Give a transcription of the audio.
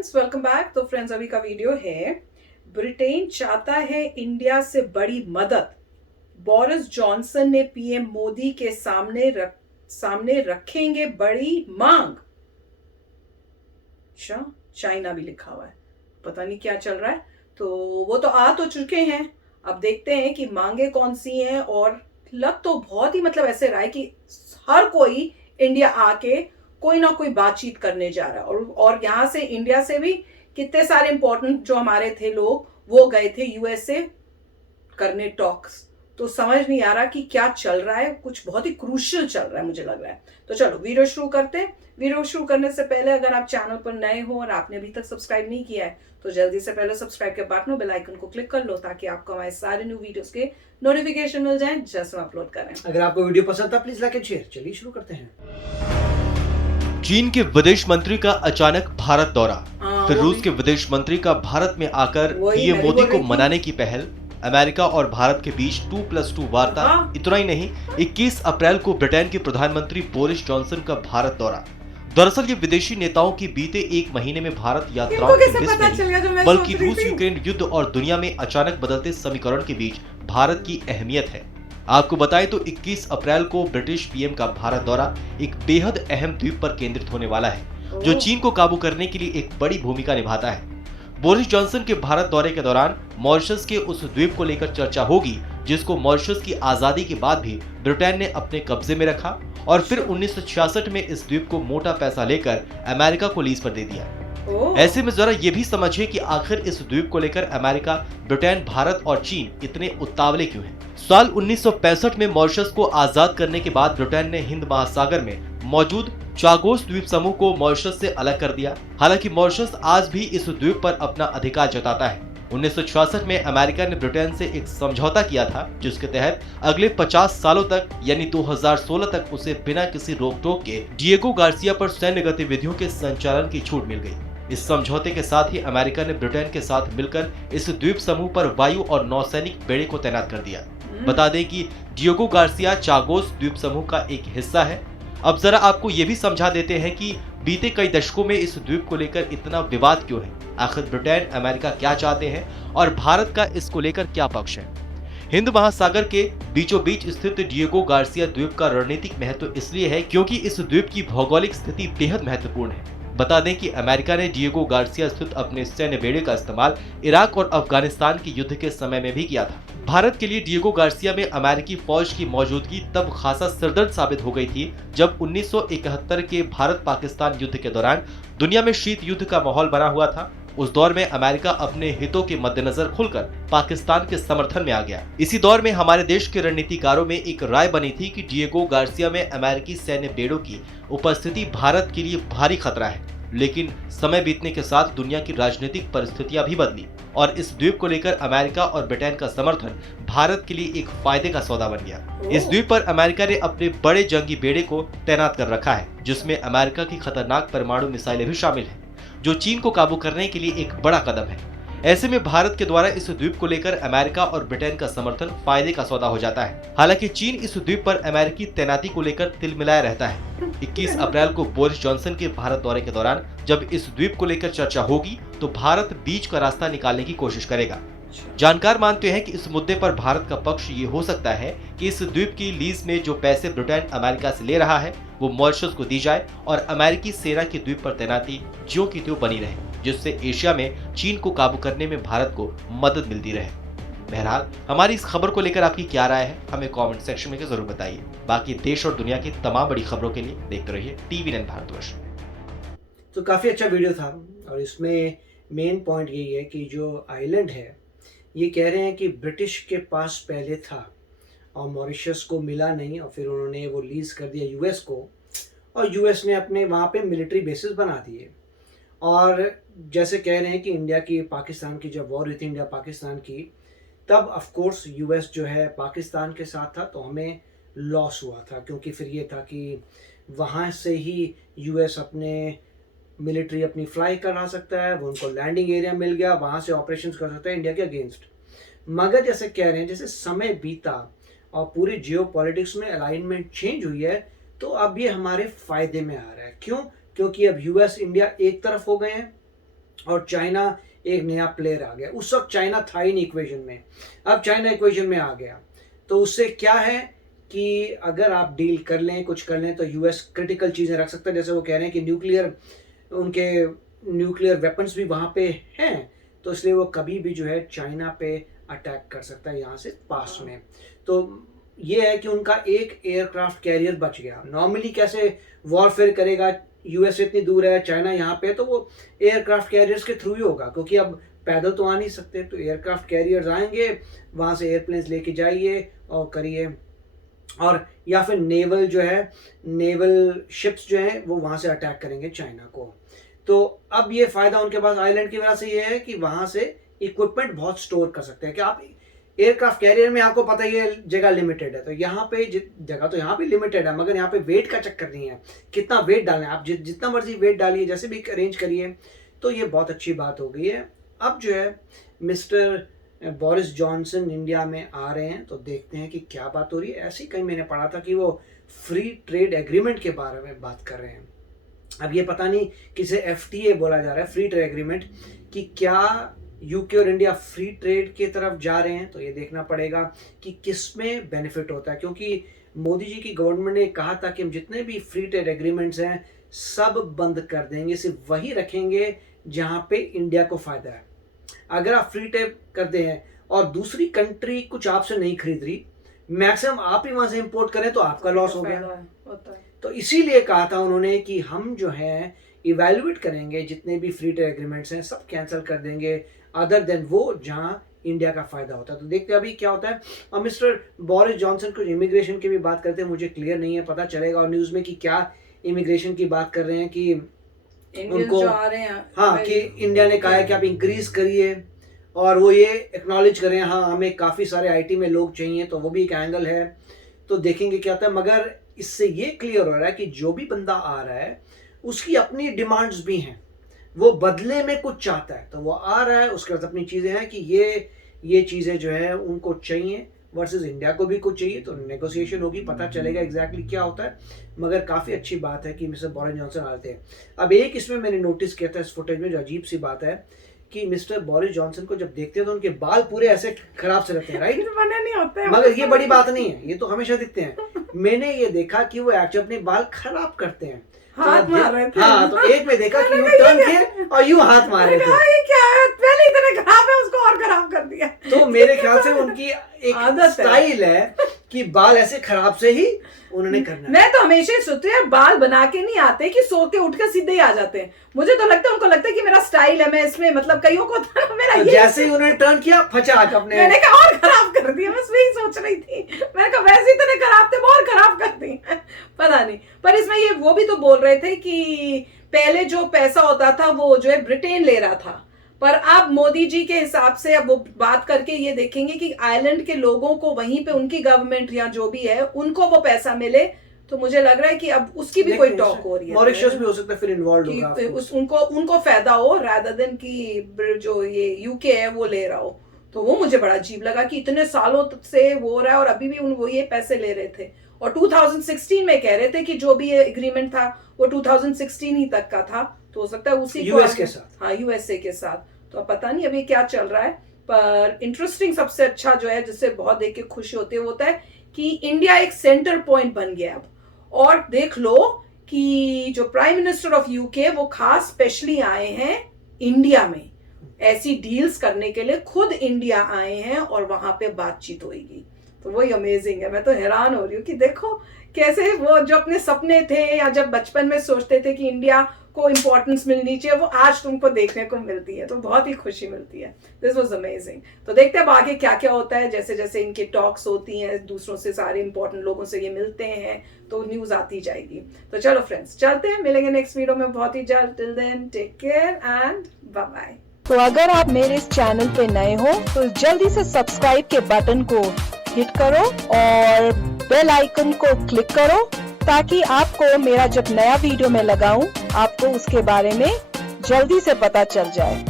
Friends, welcome back. तो friends, अभी का वीडियो है, ब्रिटेन चाहता है इंडिया से बड़ी मदद। बोरिस जॉनसन ने पीएम मोदी के सामने रखेंगे बड़ी मांग। अच्छा, चाइना भी लिखा हुआ है, पता नहीं क्या चल रहा है। तो वो तो आ तो चुके हैं, अब देखते हैं कि मांगे कौन सी हैं। और लग तो बहुत ही मतलब ऐसे रहा है कि हर कोई इंडिया आके कोई ना कोई बातचीत करने जा रहा है। और यहाँ से इंडिया से भी कितने सारे इंपॉर्टेंट जो हमारे थे लोग, वो गए थे यूएसए करने टॉक्स। तो समझ नहीं आ रहा कि क्या चल रहा है, कुछ बहुत ही क्रूशियल चल रहा है मुझे लग रहा है। तो चलो वीडियो शुरू करते हैं। वीडियो शुरू करने से पहले अगर आप चैनल पर नए हो और आपने अभी तक सब्सक्राइब नहीं किया है तो जल्दी से पहले सब्सक्राइब के बटन बेल आइकन को क्लिक कर लो, ताकि आपको हमारे सारे न्यू वीडियोस के नोटिफिकेशन मिल जाएं जैसे हम अपलोड करें। अगर आपको वीडियो पसंद था प्लीज लाइक एंड शेयर। चलिए शुरू करते हैं। चीन के विदेश मंत्री का अचानक भारत दौरा, फिर वो रूस भी- के विदेश मंत्री का भारत में आकर वही पीएम मैं भी मोदी बोल को रही थी। मनाने की पहल, अमेरिका और भारत के बीच 2+2 वार्ता। हाँ। इतना ही नहीं, 21 अप्रैल को ब्रिटेन के प्रधानमंत्री बोरिस जॉनसन का भारत दौरा। दरअसल ये विदेशी नेताओं की बीते एक महीने में भारत यात्राओं इनको की कैसे लिस्ट पता में चल गया जो नहीं, मैं बल्कि सोच रही रूस थी? यूक्रेन युद्ध और दुनिया में अचानक बदलते समीकरण के बीच भारत की अहमियत है। आपको बताएं तो 21 अप्रैल को ब्रिटिश पीएम का भारत दौरा एक बेहद अहम द्वीप पर केंद्रित होने वाला है, जो चीन को काबू करने के लिए एक बड़ी भूमिका निभाता है। बोरिस जॉनसन के भारत दौरे के दौरान मॉरिशस के उस द्वीप को लेकर चर्चा होगी जिसको मॉरिशस की आजादी के बाद भी ब्रिटेन ने अपने कब्जे में रखा और फिर 1966 में इस द्वीप को मोटा पैसा लेकर अमेरिका को लीज पर दे दिया। ऐसे में जरा ये भी समझिए कि आखिर इस द्वीप को लेकर अमेरिका, ब्रिटेन, भारत और चीन इतने उतावले क्यों हैं। साल 1965 में मॉरिशस को आजाद करने के बाद ब्रिटेन ने हिंद महासागर में मौजूद चागोस द्वीप समूह को मॉरिशस से अलग कर दिया। हालांकि मॉरिशस आज भी इस द्वीप पर अपना अधिकार जताता है। 1966 में अमेरिका ने ब्रिटेन से एक समझौता किया था, जिसके तहत अगले 50 सालों तक यानी 2016 तक उसे बिना किसी रोक टोक के डिएगो गार्सिया पर सैन्य गतिविधियों के संचालन की छूट मिल गई। इस समझौते के साथ ही अमेरिका ने ब्रिटेन के साथ मिलकर इस द्वीप समूह पर वायु और नौसैनिक बेड़े को तैनात कर दिया। बता दें कि डिएगो गार्सिया चागोस द्वीप समूह का एक हिस्सा है। अब जरा आपको ये भी समझा देते हैं कि बीते कई दशकों में इस द्वीप को लेकर इतना विवाद क्यों है, आखिर ब्रिटेन, अमेरिका क्या चाहते हैं और भारत का इसको लेकर क्या पक्ष है। हिंद महासागर के बीचों बीच स्थित डिएगो गार्सिया द्वीप का रणनीतिक महत्व इसलिए है क्योंकि इस द्वीप की भौगोलिक स्थिति बेहद महत्वपूर्ण है। बता दें कि अमेरिका ने डिएगो गार्सिया स्थित अपने सैन्य बेड़े का इस्तेमाल इराक और अफगानिस्तान के युद्ध के समय में भी किया था। भारत के लिए डिएगो गार्सिया में अमेरिकी फौज की मौजूदगी तब खासा सिरदर्द साबित हो गई थी जब 1971 के भारत पाकिस्तान युद्ध के दौरान दुनिया में शीत युद्ध का माहौल बना हुआ था। उस दौर में अमेरिका अपने हितों के मद्देनजर खुलकर पाकिस्तान के समर्थन में आ गया। इसी दौर में हमारे देश के रणनीतिकारों में एक राय बनी थी कि डिएगो गार्सिया में अमेरिकी सैन्य बेड़ों की उपस्थिति भारत के लिए भारी खतरा है। लेकिन समय बीतने के साथ दुनिया की राजनीतिक परिस्थितियां भी बदली और इस द्वीप को लेकर अमेरिका और ब्रिटेन का समर्थन भारत के लिए एक फायदे का सौदा बन गया। इस द्वीप पर अमेरिका ने अपने बड़े जंगी बेड़े को तैनात कर रखा है, जिसमें अमेरिका की खतरनाक परमाणु मिसाइलें भी शामिल हैं, जो चीन को काबू करने के लिए एक बड़ा कदम है। ऐसे में भारत के द्वारा इस द्वीप को लेकर अमेरिका और ब्रिटेन का समर्थन फायदे का सौदा हो जाता है। हालांकि चीन इस द्वीप पर अमेरिकी तैनाती को लेकर तिलमिलाया रहता है। 21 अप्रैल को बोरिस जॉनसन के भारत दौरे के दौरान जब इस द्वीप को लेकर चर्चा होगी तो भारत बीच का रास्ता निकालने की कोशिश करेगा। जानकार मानते हैं कि इस मुद्दे पर भारत का पक्ष ये हो सकता है कि इस द्वीप की लीज में जो पैसे ब्रिटेन अमेरिका से ले रहा है वो मॉरिशस को दी जाए और अमेरिकी सेना की द्वीप पर तैनाती ज्यों की त्यों बनी रहे, जिससे एशिया में चीन को काबू करने में भारत को मदद मिलती रहे। बहरहाल हमारी इस खबर को लेकर आपकी क्या राय है, हमें कमेंट सेक्शन में जरूर बताइए। बाकी देश और दुनिया की तमाम बड़ी खबरों के लिए देखते रहिए TVNN भारतवर्ष। तो काफ़ी अच्छा वीडियो था और इसमें मेन पॉइंट यही है कि जो आइलैंड है ये कह रहे हैं कि ब्रिटिश के पास पहले था और मॉरिशस को मिला नहीं और फिर उन्होंने वो लीज कर दिया यूएस को और यूएस ने अपने वहाँ पे मिलिट्री बेसिस बना दिए। और जैसे कह रहे हैं कि इंडिया की पाकिस्तान की जब वॉर हुई थी इंडिया पाकिस्तान की, तब ऑफ कोर्स यूएस जो है पाकिस्तान के साथ था तो हमें लॉस हुआ था, क्योंकि फिर ये था कि वहाँ से ही यूएस अपने मिलिट्री अपनी फ्लाई करा सकता है, वो उनको लैंडिंग एरिया मिल गया, वहाँ से ऑपरेशंस कर सकता है इंडिया के अगेंस्ट। मगर जैसे कह रहे हैं जैसे समय बीता और पूरी जियो पॉलिटिक्स में अलाइनमेंट चेंज हुई है तो अब ये हमारे फायदे में आ रहा है। क्यों? क्योंकि अब यूएस इंडिया एक तरफ हो गए हैं और चाइना एक नया प्लेयर आ गया। उस वक्त चाइना था ही नहीं इक्वेशन में, अब चाइना इक्वेशन में आ गया। तो उससे क्या है कि अगर आप डील कर लें, कुछ कर लें, तो यूएस क्रिटिकल चीज़ें रख सकता है। जैसे वो कह रहे हैं कि न्यूक्लियर वेपन्स भी वहाँ पे हैं, तो इसलिए वो कभी भी जो है चाइना पे अटैक कर सकता है यहाँ से पास में। तो ये है कि उनका एक एयरक्राफ्ट कैरियर बच गया। नॉर्मली कैसे वॉरफेयर करेगा, यूएस इतनी दूर है, चाइना यहाँ पे, तो वो एयरक्राफ्ट कैरियर्स के थ्रू ही होगा, क्योंकि अब पैदल तो आ नहीं सकते। तो एयरक्राफ्ट कैरियर्स आएंगे, वहाँ से एयरप्लेन्स लेके जाइए और करिए, और या फिर नेवल शिप्स जो हैं वो वहाँ से अटैक करेंगे चाइना को। तो अब ये फ़ायदा उनके पास आइलैंड की वजह से ये है कि वहाँ से इक्विपमेंट बहुत स्टोर कर सकते हैं। कि आप एयरक्राफ्ट कैरियर में आपको पता ही है जगह लिमिटेड है, तो यहाँ पे जगह तो यहाँ पे लिमिटेड है, मगर यहाँ पे वेट का चक्कर नहीं है, कितना वेट डालना है आप, जितना मर्जी वेट डालिए, जैसे भी अरेंज करिए। तो ये बहुत अच्छी बात हो गई है। अब जो है मिस्टर बोरिस जॉनसन इंडिया में आ रहे हैं, तो देखते हैं कि क्या बात हो रही है। ऐसे ही कहीं मैंने पढ़ा था कि वो फ्री ट्रेड एग्रीमेंट के बारे में बात कर रहे हैं। अब ये पता नहीं किसे FTA बोला जा रहा है, फ्री ट्रेड एग्रीमेंट, कि क्या यूके और इंडिया फ्री ट्रेड की तरफ जा रहे हैं। तो ये देखना पड़ेगा कि किस में बेनिफिट होता है, क्योंकि मोदी जी की गवर्नमेंट ने कहा था कि हम जितने भी फ्री ट्रेड एग्रीमेंट्स हैं सब बंद कर देंगे, सिर्फ वही रखेंगे जहाँ पे इंडिया को फ़ायदा है। अगर आप फ्री ट्रेड करते हैं और दूसरी कंट्री कुछ आपसे नहीं खरीद रही, मैक्सिमम आप ही वहाँ से इंपोर्ट करें, तो आपका लॉस हो गया। तो इसीलिए कहा था उन्होंने कि हम जो है इवेल्युएट करेंगे, जितने भी फ्री ट्रेड एग्रीमेंट्स हैं सब कैंसिल कर देंगे, अदर देन वो जहां इंडिया का फायदा होता है। तो देखते हैं अभी क्या होता है। और मिस्टर बोरिस जॉनसन कुछ इमिग्रेशन की भी बात करते हैं, मुझे क्लियर नहीं है, पता चलेगा और न्यूज़ में कि क्या इमिग्रेशन की बात कर रहे हैं, कि उनको आ रहे हैं, हाँ, कि इंडिया ने कहा है कि आप इंक्रीज करिए, और वो ये एक्नॉलेज करें हाँ हमें काफ़ी सारे IT में लोग चाहिए, तो वो भी एक एंगल है। तो देखेंगे क्या होता है। मगर इससे ये क्लियर हो रहा है कि जो भी बंदा आ रहा है उसकी अपनी डिमांड्स भी हैं, वो बदले में कुछ चाहता है, तो वो आ रहा है, उसके पास अपनी चीज़ें हैं कि ये चीज़ें जो है उनको चाहिए, वर्सेस इंडिया को भी कुछ चाहिए। तो नेगोशिएशन होगी, पता चलेगा एग्जैक्टली क्या होता है। मगर काफ़ी अच्छी बात है कि मिस्टर बोरिस जॉनसन आते हैं। अब एक इसमें मैंने नोटिस किया था इस फुटेज में, जो अजीब सी बात है कि मिस्टर बोरिस जॉनसन को जब देखते हैं तो उनके बाल पूरे ऐसे खराब से रहते हैं, राइट, बने नहीं होते हैं। मगर ये बड़ी बात नहीं है, ये तो हमेशा दिखते हैं। मैंने ये देखा कि वो एक्चुअली अपने बाल खराब करते हैं, हाथ मार रहे थे। हाँ, तो एक में देखा कि यूं टर्न किए और यूं हाथ मार रहे थे। ये क्या है, पहले इतने खराब है उसको और खराब कर दिया। तो मेरे ख्याल से उनकी एक आदत स्टाइल है कि बाल ऐसे खराब से ही उन्होंने करना है। मैं तो हमेशा ही सोचती हूँ बाल बना के नहीं आते कि सो के उठ के सीधे ही आ जाते हैं। मुझे तो लगता है उनको लगता है कि मेरा स्टाइल है, मैं इसमें मतलब कईयों को था ना मेरा तो जैसे ही उन्होंने टर्न किया फचाक अपने, मैंने कहा और खराब कर दिया, बस वही सोच रही थी। मैंने कहा वैसे इतने खराब थे वो और खराब कर दी। पता नहीं, पर इसमें ये वो भी तो बोल रहे थे कि पहले जो पैसा होता था वो जो है ब्रिटेन ले रहा था, पर अब मोदी जी के हिसाब से अब वो बात करके ये देखेंगे कि आइलैंड के लोगों को वहीं पे उनकी गवर्नमेंट या जो भी है उनको वो पैसा मिले। तो मुझे लग रहा है कि अब उसकी भी कोई टॉक हो रही है, मॉरिशस भी हो सकता है फिर इन्वॉल्व होगा, उनको फायदा हो रादर देन कि जो ये यूके है वो ले रहा हो। तो वो मुझे बड़ा अजीब लगा कि इतने सालों से वो हो रहा है और अभी भी वो ये पैसे ले रहे थे। और 2016 में कह रहे थे कि जो भी ये एग्रीमेंट था वो 2016 ही तक का था, तो हो सकता है उसी यूएस के साथ, हाँ यूएसए के साथ। तो अब पता नहीं अभी क्या चल रहा है, पर इंटरेस्टिंग सबसे अच्छा जो है जिससे बहुत देख के खुशी होती है वो होता है कि इंडिया एक सेंटर पॉइंट बन गया अब। और देख लो कि जो प्राइम मिनिस्टर ऑफ यूके वो खास स्पेशली आए हैं इंडिया में ऐसी डील्स करने के लिए, खुद इंडिया आए हैं और वहां पे बातचीत होगी। तो वही अमेजिंग है। मैं तो हैरान हो रही हूँ कि देखो कैसे वो जो अपने सपने थे या जब बचपन में सोचते थे कि इंडिया को इम्पोर्टेंस मिलनी चाहिए, वो आज तुमको देखने को मिलती है, तो बहुत ही खुशी मिलती है। This was amazing. तो देखते हैं अब आगे क्या क्या होता है, जैसे जैसे इनके टॉक्स होती हैं दूसरों से, सारे इंपॉर्टेंट लोगों से ये मिलते हैं तो न्यूज आती जाएगी। तो चलो फ्रेंड्स चलते हैं, मिलेंगे नेक्स्ट वीडियो में बहुत ही जल्द। Till then take care and bye bye. तो अगर आप मेरे इस चैनल पे नए हो तो जल्दी से सब्सक्राइब के बटन को हिट करो और बेल आइकन को क्लिक करो ताकि आपको मेरा जब नया वीडियो मैं लगाऊं आपको उसके बारे में जल्दी से पता चल जाए।